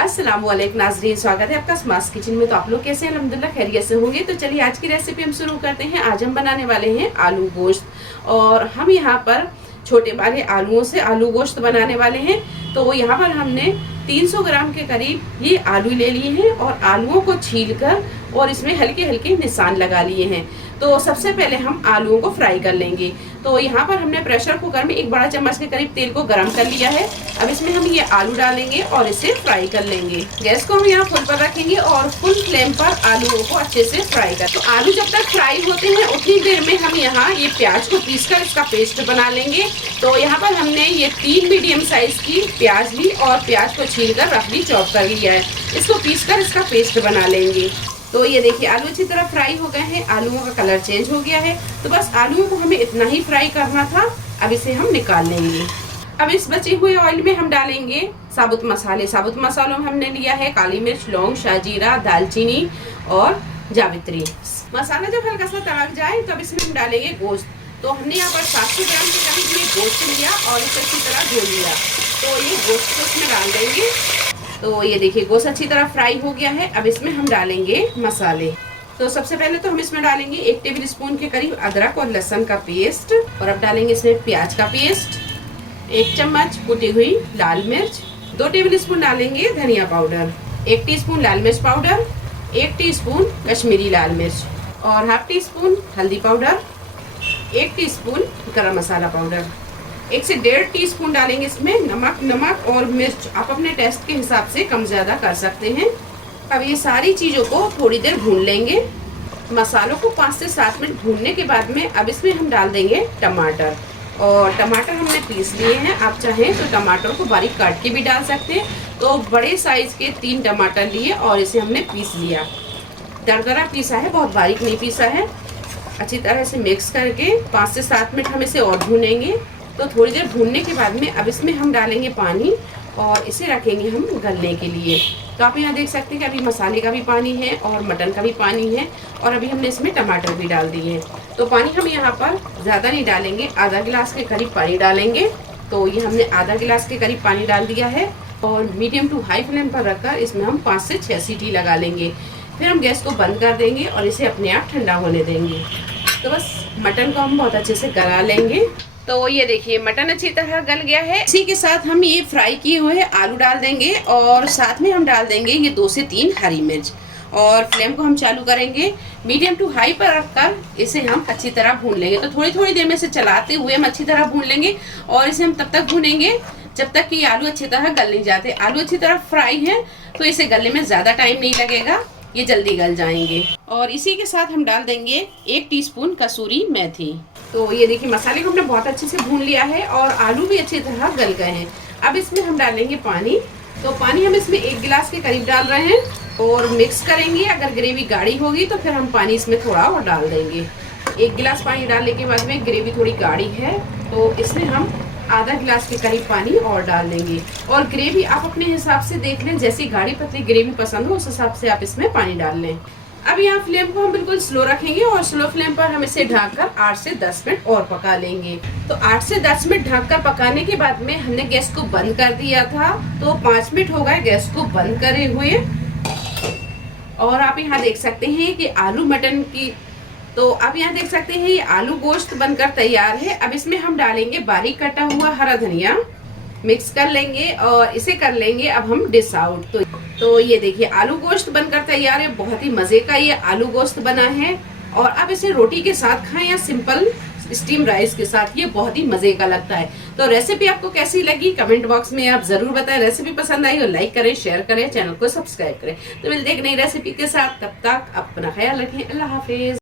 अस्सलाम वालेकुम नाज़रीन, स्वागत है आपका स्मार्ट किचन में। तो आप लोग कैसे हैं? अल्हम्दुलिल्लाह खैरियत से होंगे। तो चलिए आज की रेसिपी हम शुरू करते हैं। आज हम बनाने वाले हैं आलू गोश्त और हम यहाँ पर छोटे वाले आलूओं से आलू गोश्त बनाने वाले हैं। तो यहाँ पर हमने 300 ग्राम के करीब ये आलू ले लिए हैं और आलूओं को छीलकर और इसमें हल्के हल्के निशान लगा लिए हैं। तो सबसे पहले हम आलूओं को फ्राई कर लेंगे। तो यहाँ पर हमने प्रेशर कुकर में 1 बड़ा चम्मच के करीब तेल को गर्म कर लिया है। अब इसमें हम ये आलू डालेंगे और इसे फ्राई कर लेंगे। गैस को हम यहाँ फुल पर रखेंगे और फुल फ्लेम पर आलूओं को अच्छे से फ्राई कर। तो आलू जब तक फ्राई होते हैं उतनी देर में हम यहाँ ये प्याज को पीसकर इसका पेस्ट बना लेंगे। तो यहाँ पर हमने ये 3 मीडियम साइज की प्याज ली और प्याज को छीलकर रफली चॉप कर लिया है। इसको पीसकर इसका पेस्ट बना लेंगे। तो ये देखिए आलू अच्छी तरह फ्राई हो गए हैं, आलूओं का कलर चेंज हो गया है। तो बस आलूओं को हमें इतना ही फ्राई करना था। अब इसे हम निकाल लेंगे। अब इस बचे हुए ऑयल में हम डालेंगे साबुत मसाले। साबुत मसालों में हमने लिया है काली मिर्च, लौंग, शाजीरा, दालचीनी और जावित्री। मसाला जब हल्का सा तड़क जाए तो अब इसमें हम डालेंगे गोश्त। तो हमने यहाँ पर 700 ग्राम के करीब ये गोश्त लिया और इसे अच्छी तरह धो लिया। तो ये गोश्त को इसमें डाल देंगे। तो ये देखिए गोश्त अच्छी तरह फ्राई हो गया है। अब इसमें हम डालेंगे मसाले। तो सबसे पहले तो हम इसमें डालेंगे 1 टेबल स्पून के करीब अदरक और लहसुन का पेस्ट। और अब डालेंगे इसमें प्याज का पेस्ट, 1 चम्मच कुटी हुई लाल मिर्च, 2 टेबल स्पून डालेंगे धनिया पाउडर, 1 टीस्पून लाल मिर्च पाउडर, 1 टीस्पून कश्मीरी लाल मिर्च और ½ टीस्पून हल्दी पाउडर, 1 टीस्पून गरम मसाला पाउडर, 1 से 1.5 टीस्पून डालेंगे इसमें नमक और मिर्च आप अपने टेस्ट के हिसाब से कम ज्यादा कर सकते हैं। अब ये सारी चीजों को थोड़ी देर भून लेंगे। मसालों को 5 से 7 मिनट भूनने के बाद में अब इसमें हम डाल देंगे टमाटर। और टमाटर हमने पीस लिए हैं। आप चाहें तो टमाटर को बारीक काट के भी डाल सकते हैं। तो बड़े साइज के 3 टमाटर लिए और इसे हमने पीस लिया। दरदरा पीसा है, बहुत बारीक नहीं पीसा है। अच्छी तरह से मिक्स करके 5 से 7 मिनट हम इसे और भूनेंगे। तो थोड़ी देर भूनने के बाद में अब इसमें हम डालेंगे पानी और इसे रखेंगे हम गलने के लिए। तो आप यहाँ देख सकते हैं कि अभी मसाले का भी पानी है और मटन का भी पानी है और अभी हमने इसमें टमाटर भी डाल दिए हैं। तो पानी हम यहाँ पर ज़्यादा नहीं डालेंगे, आधा गिलास के करीब पानी डालेंगे। तो ये हमने आधा गिलास के करीब पानी डाल दिया है और मीडियम टू हाई फ्लेम पर रखकर इसमें हम 5 से 6 सीटी लगा लेंगे। फिर हम गैस को बंद कर देंगे और इसे अपने आप ठंडा होने देंगे। तो बस मटन को हम बहुत अच्छे से गला लेंगे। तो ये देखिए मटन अच्छी तरह गल गया है। इसी के साथ हम ये फ्राई किए हुए आलू डाल देंगे और साथ में हम डाल देंगे ये 2 से 3 हरी मिर्च और फ्लेम को हम चालू करेंगे मीडियम टू हाई पर रखकर इसे हम अच्छी तरह भून लेंगे। तो थोड़ी थोड़ी देर में इसे चलाते हुए हम अच्छी तरह भून लेंगे और इसे हम तब तक भूनेंगे जब तक कि आलू अच्छी तरह गल नहीं जाते। आलू अच्छी तरह फ्राई है तो इसे गलने में ज्यादा टाइम नहीं लगेगा, ये जल्दी गल जाएंगे। और इसी के साथ हम डाल देंगे 1 टीस्पून कसूरी मेथी। तो ये देखिए मसाले को हमने बहुत अच्छे से भून लिया है और आलू भी अच्छी तरह गल गए हैं। अब इसमें हम डालेंगे पानी। तो पानी हम इसमें 1 गिलास के करीब डाल रहे हैं और मिक्स करेंगे। अगर ग्रेवी गाढ़ी होगी तो फिर हम पानी इसमें थोड़ा और डाल देंगे। 1 गिलास पानी डालने के बाद में ग्रेवी थोड़ी गाढ़ी है तो इसमें हम आधा गिलास के करीब पानी और डाल देंगे। और ग्रेवी आप अपने हिसाब से देख लें, जैसी गाढ़ी पतली ग्रेवी पसंद हो उस हिसाब से आप इसमें पानी डाल लें। अब यहाँ फ्लेम को हम बिल्कुल स्लो रखेंगे और स्लो फ्लेम पर हम इसे ढककर 8 से 10 मिनट और पका लेंगे। तो 8 से 10 मिनट ढककर पकाने के बाद में हमने गैस को बंद कर दिया था। तो 5 मिनट हो गए गैस को बंद करे हुए और आप यहाँ देख सकते हैं कि आलू मटन की तो आप यहाँ देख सकते हैं ये आलू गोश्त बनकर तैयार है। अब इसमें हम डालेंगे बारीक कटा हुआ हरा धनिया, मिक्स कर लेंगे और इसे कर लेंगे अब हम डिश आउट। तो ये देखिए आलू गोश्त बनकर तैयार है। बहुत ही मजे का ये आलू गोश्त बना है और अब इसे रोटी के साथ खाएं या सिंपल स्टीम राइस के साथ, ये बहुत ही मजे का लगता है। तो रेसिपी आपको कैसी लगी कमेंट बॉक्स में आप जरूर बताएं। रेसिपी पसंद आई हो लाइक करें, शेयर करें, चैनल को सब्सक्राइब करें। तो मिलते हैं एक नई रेसिपी के साथ, तब तक अपना ख्याल रखें। अल्लाह हाफिज।